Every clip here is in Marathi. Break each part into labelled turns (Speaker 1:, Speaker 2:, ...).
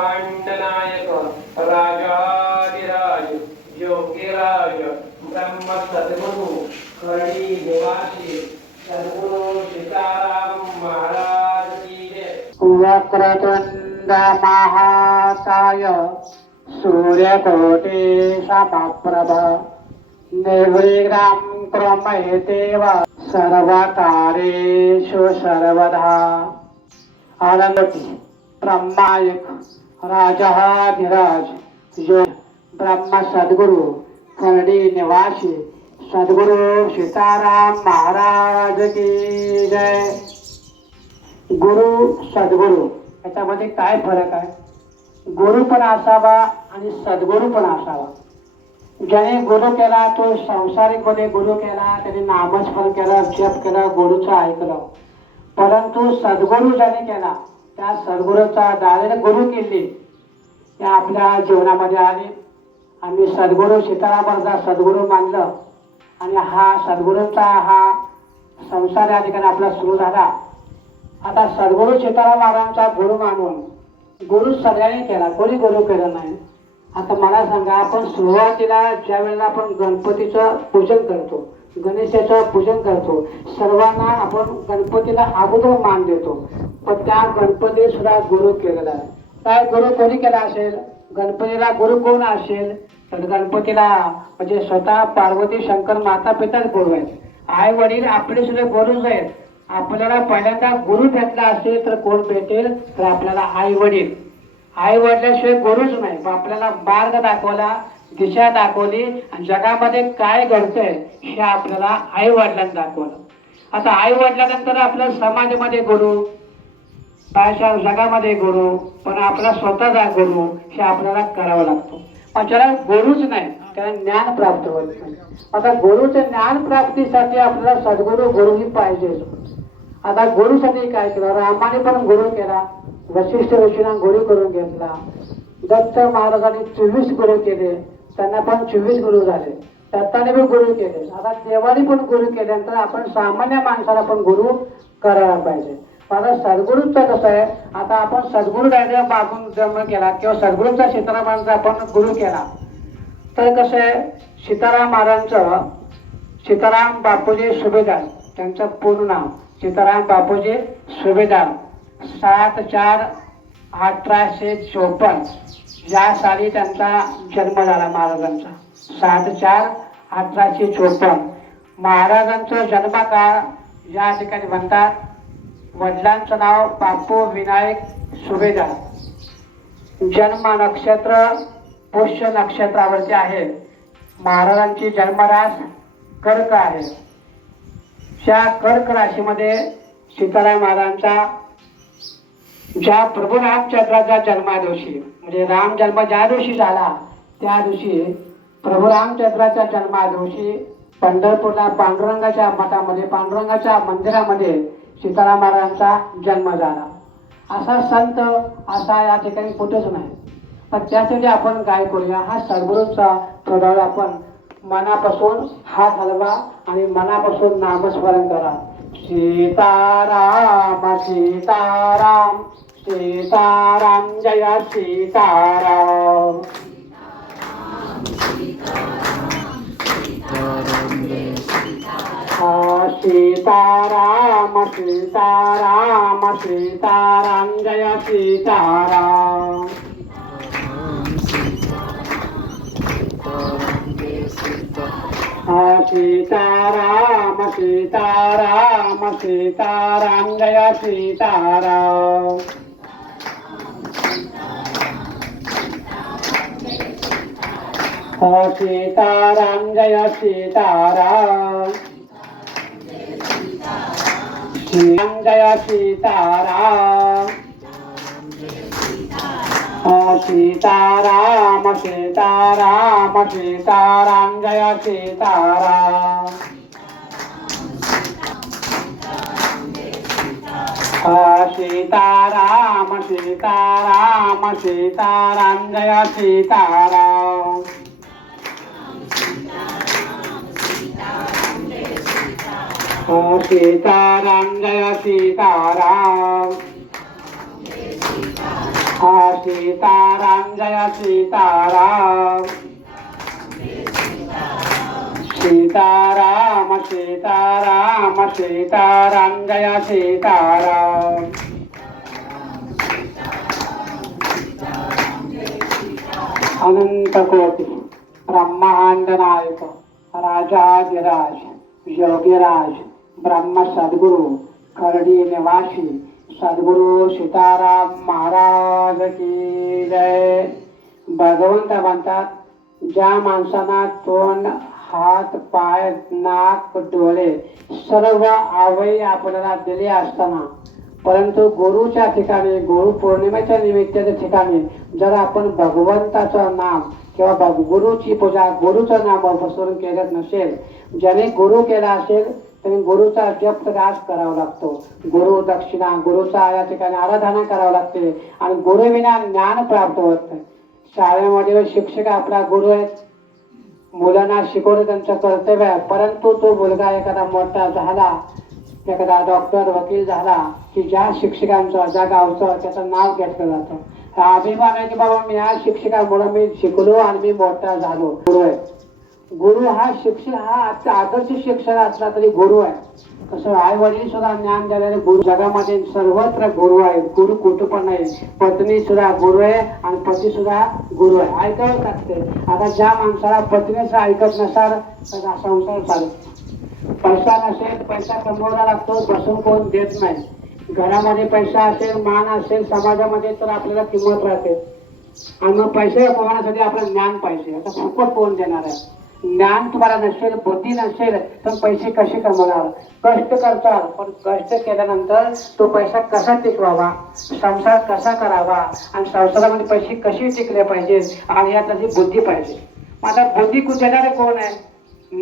Speaker 1: ब्रह्मांड नायक राजाधिराज योगीराज ब्रह्म सद्गुरु खरडी निवासी सद्गुरु सीताराम महाराज की
Speaker 2: वक्रतुंड महाकाय सूर्यकोटे समप्रभ निर्विघ्नं क्रमये सर्वकारेषु सर्वधा आनन्दति ब्रह्मायक। राजहाधिराज जो ब्रह्म सद्गुरु खरडी निवासी सद्गुरु सीताराम महाराज की जय. गुरु सद्गुरु. याच्यामध्ये काय फरक आहे? गुरु पण असावा आणि सद्गुरु पण असावा. ज्याने गुरु केला तो संसारिकमध्ये गुरु केला त्याने नामस्मरण केलं जप केलं गुरुचं ऐकलं. परंतु सद्गुरु ज्याने केला त्या सद्गुरूचा डायरेक्ट गुरु केले. त्या आपल्या जीवनामध्ये आले. आम्ही सद्गुरू सीतारामांचा सद्गुरू मानलं. आणि हा सद्गुरूचा हा संसार या ठिकाणी आपला सुरू झाला. आता सद्गुरू सीताराम महाराजांचा गुरु मानून गुरु सगळ्यांनी केला. कोणी गुरु केलं नाही? आता मला सांगा आपण सुरुवातीला ज्या वेळेला आपण गणपतीचं पूजन करतो गणेशाचं पूजन करतो. सर्वांना आपण गणपतीला अगोदर मान देतो. पण त्या गणपती सुद्धा गुरु केलेला आहे. काय गुरु कोणी केला असेल? गणपतीला गुरु कोण असेल? तर गणपतीला म्हणजे स्वतः पार्वती शंकर माता पिताच गुरु आहेत. आई वडील आपले सुद्धा गुरुच आहेत. आपल्याला पहिल्यांदा गुरु भेटला असेल तर कोण भेटेल? तर आपल्याला आई वडील आई वडिलाशिवाय गुरुच नाही. आपल्याला मार्ग दाखवला. दिशा दाखवली आणि जगामध्ये काय घडतंय हे आपल्याला आई वडिलांनी दाखवलं. आता आई वडिलांनंतर आपल्या समाजामध्ये गुरु बाहेरच्या जगामध्ये गुरु पण आपला स्वतःचा गुरु हे आपल्याला करावा लागतो. पण ज्याला गुरुच नाही त्याला ज्ञान प्राप्त होत नाही. आता गुरुच्या ज्ञान प्राप्तीसाठी आपल्याला सद्गुरु गुरुही पाहिजे. आता गुरुसाठी काय केलं? रामाने पण गुरु केला. वशिष्ठ ऋषीना गुरु करून घेतला. दत्त महाराजांनी चोवीस गुरु केले. त्यांना पण चोवीस गुरु झाले. दत्ताने पण गुरु केले. आता देवाने पण गुरु केल्यानंतर आपण सामान्य माणसाला पण गुरु करायला पाहिजे. आता सद्गुरूचं कसं आहे? आता आपण सद्गुरू डायरेक्ट मागून जन्म केला किंवा सद्गुरूंचा सीतारामांचा आपण गुरु केला. तर कसं आहे? सीताराम महाराजांचं सीताराम बापूजी सुभेदार. त्यांचं पूर्ण नाव सीताराम बापूजी सुभेदार. सात चार अठराशे चोपन्न. या साली त्यांचा जन्म झाला महाराजांचा. सात चार अठराशे चोपन्न. महाराजांचं जन्मकाळ या ठिकाणी म्हणतात वडिलांचं नाव बापू विनायक सुभेदार. जन्म नक्षत्र पुष्य नक्षत्रावरती आहे. महाराजांची जन्मरास कर्क आहे. त्या कर्क राशीमध्ये सीताराम महाराजांचा ज्या प्रभू रामचंद्राचा जन्मा दिवशी म्हणजे राम जन्म ज्या दिवशी झाला त्या दिवशी प्रभू रामचंद्राच्या जन्मा दिवशी पंढरपूरला पांडुरंगाच्या मठामध्ये पांडुरंगाच्या मंदिरामध्ये सीताराम महाराजांचा जन्म झाला. असा संत असा या ठिकाणी कुठेच नाही. पण त्यासाठी आपण काय करूया हा सद्गुरूचा प्रभाव आपण मनापासून हात हलवा आणि मनापासून नामस्मरण करा. सीताराम सीताराम सीताराम जय सीताराम हा, सीताराम सीताराम सीताराम जय सीताराम हा, सीताराम सीताराम सीताराम जय सीताराम हा, सीताराम जय सीताराम श्रीराम जय सीताराम सीताराम जय सीताराम सीताराम सीताराम सीताराम जय सीताराम सीताराम जय सीताराम सीताराम जय सीताराम सीताराम सीताराम सीताराम जय सीताराम अनंत कोटी ब्रह्मांड नायक राजाधिराज योगिराज ब्रह्म सद्गुरु खरडी निवासी सद्गुरु सीताराम महाराज की जय. भगवंत म्हणतात ज्या माणसांना तोंड हात पाय नाक डोळे सर्व आवयी आपल्याला दिले असताना परंतु गुरुच्या ठिकाणी गुरु पौर्णिमेच्या निमित्ताच्या ठिकाणी जर आपण भगवंताचं नाम किंवा भग- गुरुची पूजा गुरुचं नाम उपसरून केलं नसेल ज्याने गुरु केला असेल त्यांनी गुरुचा जप राज करावा लागतो. गुरु दक्षिणा गुरुचा या ठिकाणी आराधना करावी लागते. आणि गुरुविना ज्ञान प्राप्त होत नाही. शाळेमध्ये शिक्षक आपला गुरु आहेत. मुलांना शिकवणं त्यांचं कर्तव्य आहे. परंतु तो मुलगा एखादा मोठा झाला एखादा डॉक्टर वकील झाला की ज्या शिक्षकांचं ज्या गावचं त्याचं नाव घेतलं जातं. अभिमान आहे की बाबा मी या शिक्षकामुळे मी शिकलो आणि मी मोठा झालो. गुरु आहे. गुरु हा शिक्षक हा आजचा आदर्श शिक्षक असला तरी गुरु आहे. कसं आई वडील सुद्धा ज्ञान देणारे गुरु जगामध्ये सर्वत्र गुरु आहेत गुरु कुटुंब नाही. पत्नी सुद्धा गुरु आहे आणि पती सुद्धा गुरु आहे. ऐकावं लागते आता ज्या माणसाला पत्नीचं ऐकत नसाल तर हा संसार चालतो पैसा नसेल पैसा कमवायला लागतो बसून कोण देत नाही. घरामध्ये पैसा असेल मान असेल समाजामध्ये तर आपल्याला किंमत राहते. आणि मग पैसे कमवण्यासाठी आपलं ज्ञान पाहिजे. आता फुकट कोण देणार आहे? ज्ञान तुम्हाला नसेल बुद्धी नसेल तर पैसे कसे कमवणार? कष्ट करतात पण कष्ट केल्यानंतर तो पैसा कसा टिकवावा? संसार कसा करावा? आणि संसारामध्ये पैसे कसे टिकले पाहिजेत? आणि यात त्याची बुद्धी पाहिजे. मग आता बुद्धी कुठे देणारे कोण आहे?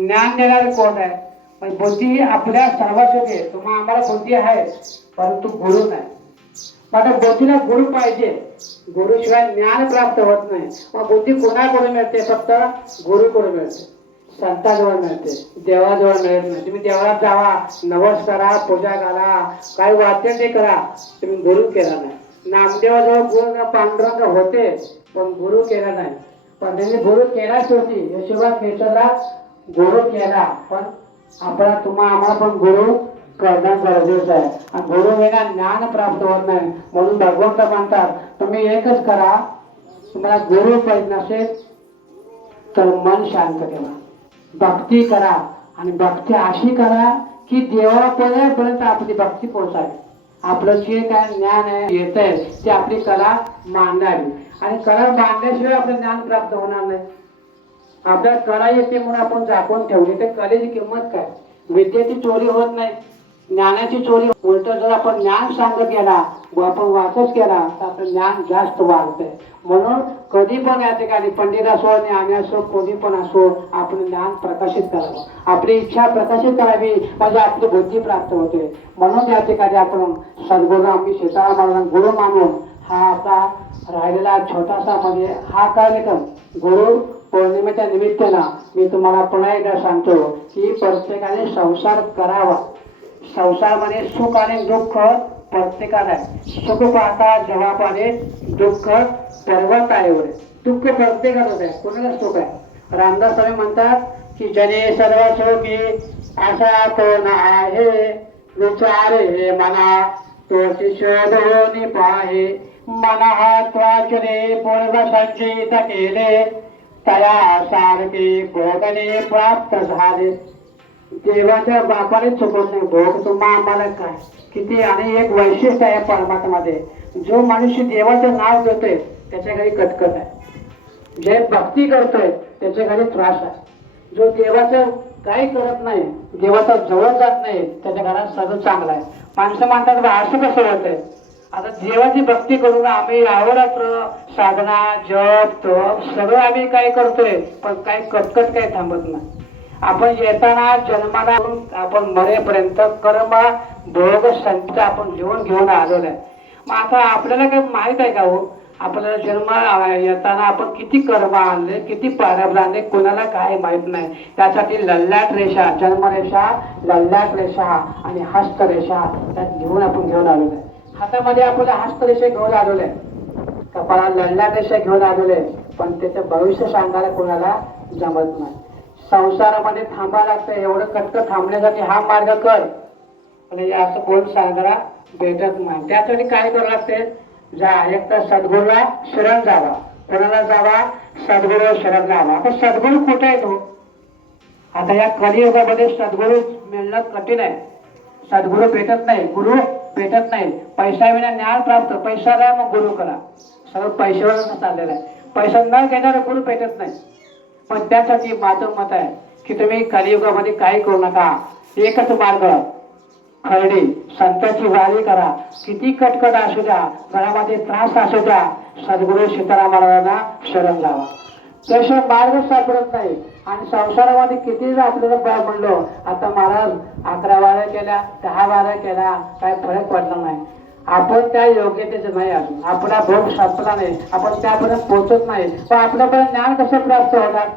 Speaker 2: ज्ञान देणारे कोण आहे? पण बुद्धी ही आपल्या सर्वासाठी आहे. तुम्हा आम्हाला बुद्धी आहे परंतु गुरु नाही. मग आता बुद्धीला गुरु पाहिजे. गुरुशिवाय ज्ञान प्राप्त होत नाही. मग बुद्धी कोणाकडून मिळते? फक्त गुरुकडून मिळते. संताजवळ मिळते. देवाजवळ मिळत नाही. तुम्ही देवळात जावा नवस करा पूजा करा काही वाद्य ते करा. तुम्ही गुरु केला नाही. नामदेवाजवळ गुरु पांडुरंग होते पण गुरु केला नाही. पण त्यांनी गुरु केलाच होती. यशोबा केशवला गुरु केला. पण आपला तुम्हा आम्हाला पण गुरु करणं गरजेचं आहे. आणि गुरु विना ज्ञान प्राप्त होत नाही. म्हणून भगवंत म्हणतात तुम्ही एकच करा. तुम्हाला गुरु पाहिजे नसेल तर मन शांत ठेवा. भक्ती करा. आणि भक्ती अशी करा की देवापर्यंत आपली भक्ती पोचावी आपलं जे काय ज्ञान आहे येत आहे ते आपली कला मांडावी. आणि कला मांडल्याशिवाय आपलं ज्ञान प्राप्त होणार नाही. आपल्याला कला येते म्हणून आपण झाकून ठेवली. तर कलेची किंमत काय? विद्येची चोरी होत नाही. ज्ञानाची चोरी उलट जर आपण ज्ञान सांगत गेला व आपण वाचत केला तर आपलं ज्ञान जास्त वाढतंय. म्हणून कधी पण या ठिकाणी पंडित असो ज्ञानी असो कोणी पण असो आपण ज्ञान प्रकाशित करावं. आपली इच्छा प्रकाशित करावी म्हणजे आपली बुद्धी प्राप्त होते. म्हणून या ठिकाणी आपण सद्गुरू आम्ही सीताराम महाराजांना गुरु मानून हा आता राहिलेला छोटासा म्हणजे हा कार्यक्रम गुरु पौर्णिमेच्या निमित्तानं मी तुम्हाला पुन्हा एकदा सांगतो की प्रत्येकाने संसार करावा. संसारमध्ये सुख आणि दुःख प्रत्येकाला आहे. सुख पाहता जवाबाने दुःख पर्वत आहे एवढे. दुःख प्रत्येकालाच आहे कोणाला सुख आहे? रामदास स्वामी म्हणतात की जने सर्व सुखी असा कोण आहे विचारे मना तोची शोधून पाहे. मना त्वाचरे पूर्व संचित केले तया सारखे भोगने प्राप्त झाले. देवाच्या बापाने चुकवत नाही भोग तुम्हा आम्हाला काय? किती आणि एक वैशिष्ट्य आहे परमात्मामध्ये. जो मनुष्य देवाचं नाव घेतोय त्याच्या घरी कटकट आहे. जे भक्ती करतोय त्याच्या घरी त्रास आहे. जो देवाचं काही करत नाही देवाचा जवळ जात नाही त्याच्या घरात सगळं चांगलं आहे. माणसं म्हणतात असं कसं होत आहे आता देवाची भक्ती करून आम्ही आवडत्र साधना जप तप सगळं आम्ही काय करतोय पण काही कटकट काही थांबत नाही. आपण येताना जन्माला आपण मरेपर्यंत कर्म भोग संत आपण लिहून घेऊन आलेलो आहे. मग आता आपल्याला काही माहीत आहे का हो? आपल्याला जन्म येताना आपण किती कर्म आणले किती प्रारब्ध आणले कोणाला काय माहीत नाही. त्यासाठी लल्लाट रेषा जन्मरेषा लल्लाट रेषा आणि हस्तरेषा त्यात घेऊन आपण घेऊन आलेलो आहे. हातामध्ये आपल्याला हस्तरेषा घेऊन आलेलो आहे. कपाळा लढल्या रेषा घेऊन आलेले पण त्याचं भविष्य सांगायला कोणाला जमत नाही. संसारामध्ये थांबा लागतं एवढं कटकं थांबण्यासाठी हा मार्ग कर. म्हणजे असं कोण साधारा भेटत नाही. त्यासाठी काय करावं लागते जा एक तर सद्गुरूला शरण जावा. कोणाला जावा? सद्गुरू शरण जावा. आपण सद्गुरू कुठे आहे तो? आता या कलियुगामध्ये सद्गुरू मिळणं कठीण आहे. सद्गुरू भेटत नाही गुरु भेटत नाही. पैसा विना ज्ञान प्राप्त पैसा द्या मग गुरु करा. सगळं पैशावर चाललेलं आहे. पैसा न घेणारा गुरु भेटत नाही. पण त्यासाठी माझं मत आहे की तुम्ही कलियुगामध्ये काही करू नका. एकच मार्ग खरडे. संतांची वारी करा. किती कटकट असू द्या घरामध्ये त्रास असू द्या सद्गुरू सीताराम महाराजांना शरण जावा त्याशिवाय मार्ग सापडत नाही. आणि संसारामध्ये किती आपल्याला बळ म्हणलो आता महाराज अकरा वाऱ्या केल्या दहा वाऱ्या केल्या काही फरक पडला नाही. आपण त्या योग्यतेचे नाही आलो. आपला भोग संपला नाही. आपण त्यापर्यंत पोहोचत नाही. पण आपल्यापर्यंत ज्ञान कसं प्राप्त होणार?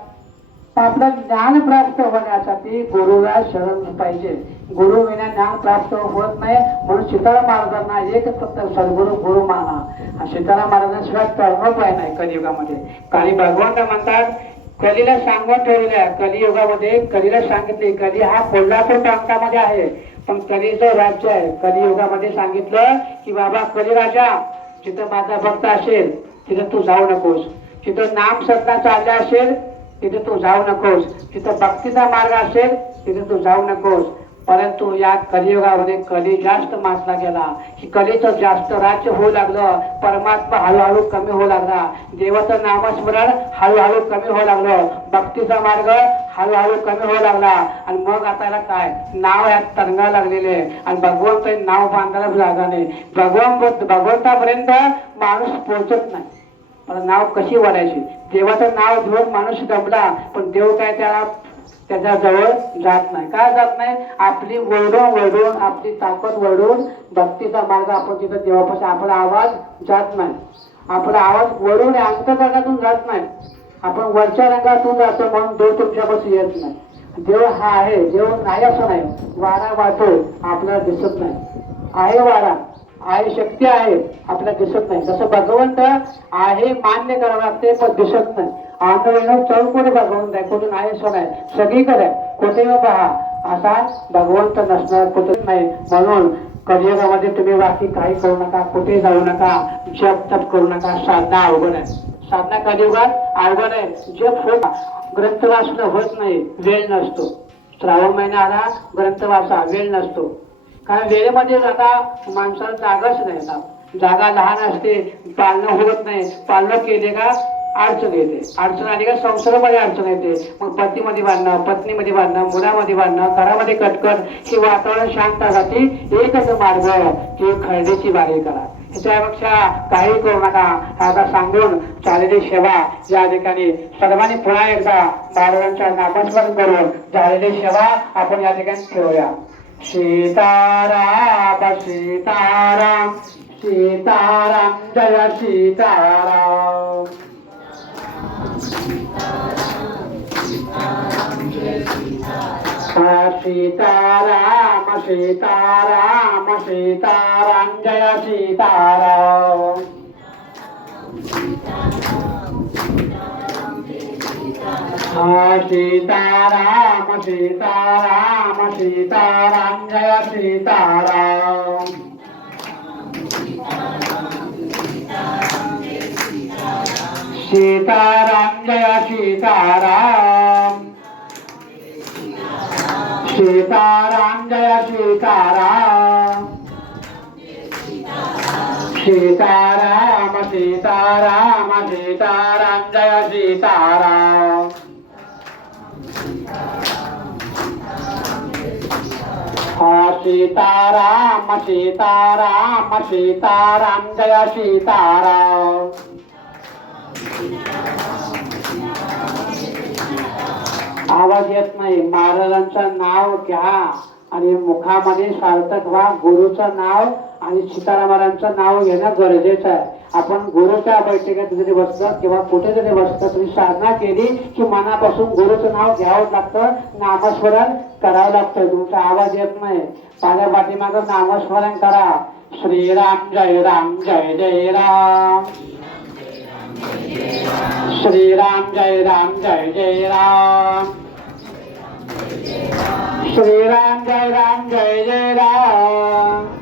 Speaker 2: आपलं ज्ञान प्राप्त होण्यासाठी गुरुला शरण पाहिजे. गुरु विना ज्ञान प्राप्त होत नाही. म्हणून सीताराम महाराजांना एक फक्त सद्गुरु गुरु माना. आणि सीताराम महाराजांशिवाय कर्मोपाय नाही कलियुगामध्ये. काही भगवंत म्हणतात कलीला सांगून ठेवलेल्या कलियुगामध्ये कलीला सांगितले कली हा कोल्हापूर प्रांतामध्ये आहे. पण कलीचं राज्य आहे कलियुगामध्ये सांगितलं की बाबा कलिराजा जिथं माझा भक्त असेल तिथं तू जाऊ नकोस. जिथं नाम सत्ता चालला असेल तिथे तू जाऊ नकोस. तिथं भक्तीचा मार्ग असेल तिथे तू जाऊ नकोस. परंतु या कलियुगामध्ये कली जास्त मासला गेला. की कलीचं जास्त राज्य होऊ लागलं. परमात्मा हळूहळू कमी होऊ लागला. देवाचं नामस्मरण हळूहळू कमी होऊ लागलं. भक्तीचा मार्ग हळूहळू कमी होऊ लागला. आणि मग आता याला काय? नाव यात तरंगा लागलेले. आणि भगवंत नाव बांधायला जागा नाही. भगवंत भगवंतापर्यंत माणूस पोहोचत नाही. पण नाव कशी वाढायची देवाचं नाव घेऊन माणूस दमला पण देव काय त्याला त्याच्याजवळ जात नाही. काय जात नाही? आपली वळडून वळडून आपली ताकद वळडून भक्तीचा मार्ग आपण तिथं देवापासून आपला आवाज जात नाही. आपला आवाज वळून अंतकरणातून जात नाही. आपण वरच्या रंगातून जातो म्हणून देव तुमच्यापासून येत नाही. देव हा आहे. देव नाही असं नाही. वारा वाहतो आपल्याला दिसत नाही. आहे वारा. आहे शक्ती आहे. आपल्याला दिसत नाही. जसं भगवंत आहे मान्य करावं लागते पण दिसत नाही. आंदोलन चौकोने भगवंत आहे कुठून आहे सण आहे सगळीकडे कुठे पहा असा भगवंत नसणार कुठून नाही. म्हणून कलियुगामध्ये तुम्ही बाकी काही करू नका कुठे जाऊ नका जप तप करू नका साधना अवघड आहे. साधना कलियुगात अवघड आहे. जप होत ग्रंथ वाचणं होत नाही. वेळ नसतो. श्रावण महिना आला ग्रंथ वाचा वेळ नसतो. कारण वेळेमध्ये आता माणसाला जागाच नाही आता. जागा लहान असते पालणं होत नाही. पालणं केले का अडचण येते. अडचण आली का संसारामध्ये अडचण येते. मग पतीमध्ये बांधणं पत्नीमध्ये बांधणं मुलामध्ये बांधणं घरामध्ये कटकट हे वातावरण शांतासाठी एकच मार्ग की खरेदीची वारी करा. त्यापेक्षा काही करू नका. आता सांगून चाललेली सेवा या ठिकाणी सर्वांनी पुन्हा एकदा महाराजांच्या नामस्मरण करून झालेली सेवा आपण या ठिकाणी ठेवूया. सीताराम सीताराम सीताराम जय सीताराम सीताराम सीताराम सीताराम जय सीताराम हा सीताराम सीताराम सीताराम जय सीताराम सीताराम जय सीताराम सीताराम जय सीताराम सीताराम सीताराम सीताराम जय सीताराम सीताराम सीताराम जय सीताराम। आवाज येत नाही. महाराजांचं नाव घ्या आणि मुखामध्ये सार्थक व्हा. गुरुचं नाव आणि सीतारामांचं नाव घेणं गरजेचं आहे. आपण गुरुच्या बैठकीत जरी बसतात किंवा कुठे जरी बसतात तुम्ही साधना केली की मनापासून गुरुचं नाव घ्यावं लागतं नामस्मरण करावं लागतं. तुमचा आवाज येत नाही. पाण्या पाठीमागं नामस्मरण करा. श्रीराम जय राम जय जय राम. श्रीराम जय राम जय जय राम. श्रीराम जय राम जय जय राम.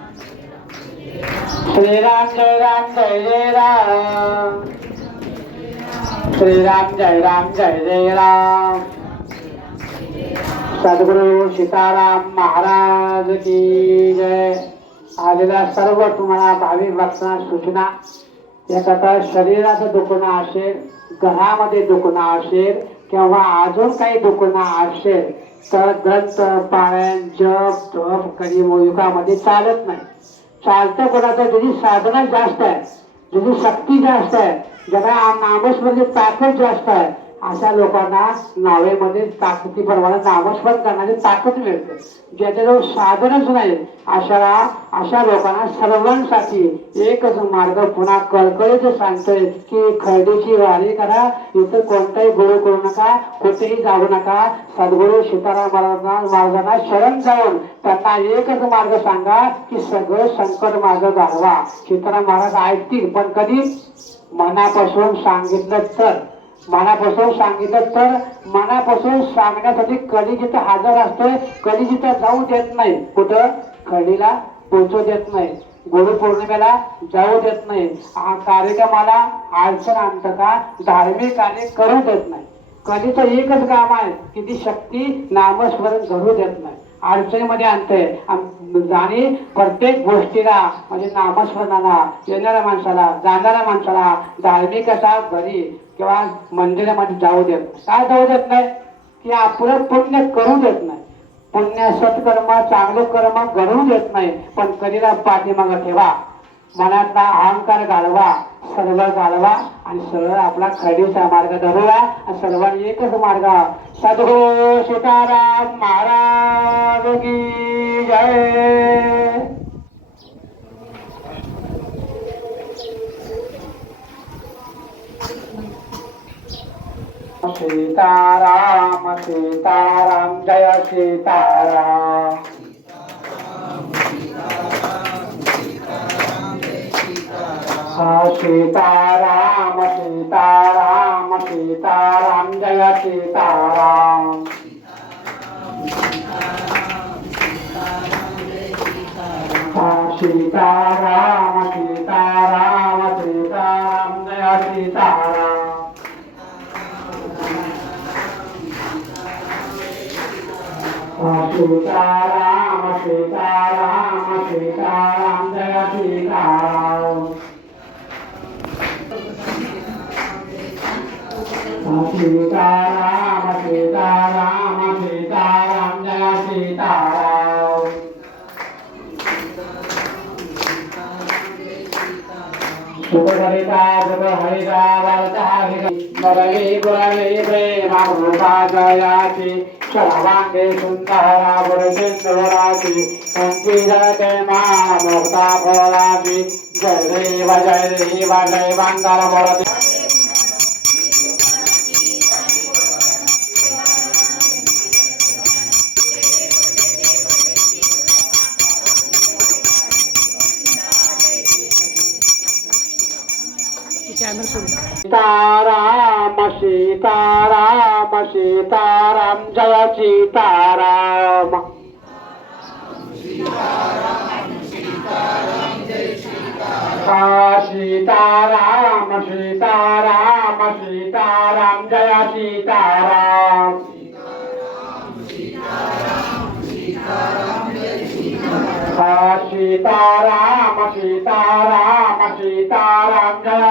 Speaker 2: श्रीराम जय राम जय जय राम श्रीराम जय राम जय जय राम सद्गुरु सीताराम महाराज की जय आलेल्या सर्व तुम्हाला भाविक भक्तांना सूचना एखादा शरीराचं दुखणं असेल घरामध्ये दुखणं असेल किंवा अजून काही दुखणं असेल तर ग्रंथ पारायण जप तप कधी युगामध्ये चालत नाही चालतं कोणाचं ज्याची साधना जास्त आहे ज्याची शक्ती जास्त आहे ज्याला नामस्मरणाची ताकद जास्त आहे अशा लोकांना नावेमध्ये ताकदीप्रमाणे नामस्मरण करण्याची ताकद मिळते. ज्याच्याजवळ साधनच नाही अशा अशा लोकांना सर्वांसाठी एकच मार्ग पुन्हा कळकळीत सांगतोय की खरडीची वारी करा इथं कोणताही गुरु करू नका कुठेही जाऊ नका. सद्गुरु सीताराम महाराजांना महाराजांना शरण जाऊन त्यांना एकच मार्ग सांगा की सगळं संकट मार्ग घालवा सीताराम महाराज ऐकतील पण कधी? मनापासून सांगितलं तर. मनापासून सांगितलं तर मनापासून सांगण्यासाठी कधी जिथं हजर असतोय कधी जिथं जाऊ देत नाही कुठं? खडीला पोचू देत नाही गुरुपौर्णिमेला जाऊ देत नाही कार्यक्रमाला अडचण आणतं का धार्मिक कार्य करू देत नाही. कधीचं एकच काम आहे की ती शक्ती नामस्मरण घडू देत नाही. अडचणीमध्ये आणते आणि प्रत्येक गोष्टीला म्हणजे नामस्मरणाला येणाऱ्या माणसाला जाणाऱ्या माणसाला धार्मिक असा घरी किंवा मंदिरामध्ये जाऊ देत नाही. काय जाऊ देत नाही? की आपलं पुण्य करू देत नाही. पुण्य सत्कर्म चांगलं कर्म घडवू देत नाही. पण कधीला पाठीमागं ठेवा. मनातला अहंकार घालवा सर्व घालवा आणि सरळ आपला खडीचा मार्ग धरूया आणि सर्वांनी एकच मार्ग सद्गो सुताराम महाराज की जय. सीताराम सीताराम जय सीताराम। सीताराम सीताराम सीताराम जय सीताराम। सीताराम सीताराम सीताराम जय सीताराम। सीताराम सीताराम सीताराम जय सीताराम सीताराम सीताराम सीताराम जय सीताराम शुभ हरिता शुभ हरिता वालता हरि मुरली मुरली प्रेमा रूपा जयाची सर्वांगे सुंदरा पुरुषेन्द्रोराजी संजीवते मानमुक्ता भोराजी जय देव जय देव जय मंगल मुरती চ্যানেল করুন তারাম আসি তারাম। আসি তারাম জয়াচি তারাম সীতারাম সীতারাম সীতারাম জয় সীতারাম সীতারাম সীতারাম
Speaker 3: সীতারাম জয়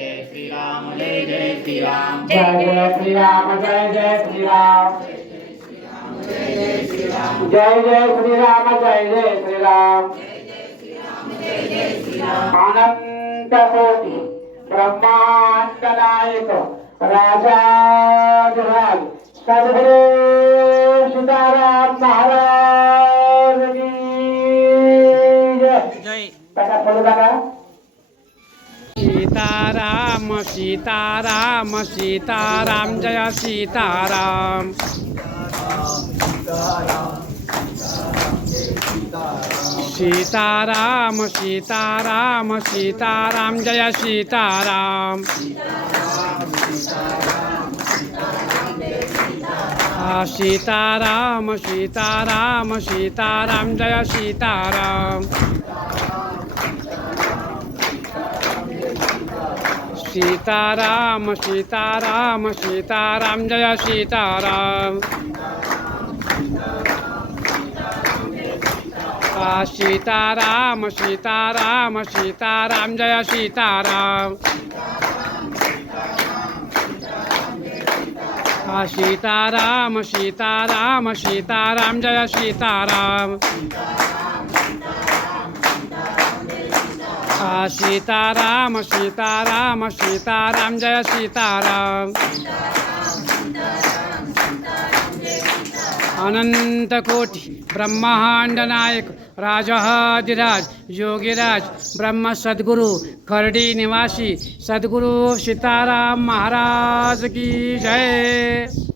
Speaker 2: श्रीराम जय जय श्रीराम जय जय श्रीराम जय जय श्रीराम जय जय श्रीराम अनंत कोटी ब्रह्मांड नायक राजाधिराज सद्गुरु સીતારામ સીતારામ જય સીતારામ સીતારામ સીતારામ સીતારામ
Speaker 4: જય સીતારામ સીતારામ સીતારામ સીતારામ જય સીતારામ సీతారామ సీతారామ సీతారాం జయ సీతారాం సీతారామ సీతారామ సీతారాం జయ సీతారాం సీతారామ సీతారామ సీతారాం జయ సీతారాం सीताराम सीताराम सीताराम जय सीताराम. अनंत कोटी ब्रह्मांड नायक राजहाधिराज योगीराज ब्रह्म सद्गुरु खर्डी निवासी सद्गुरु सीताराम महाराज की जय.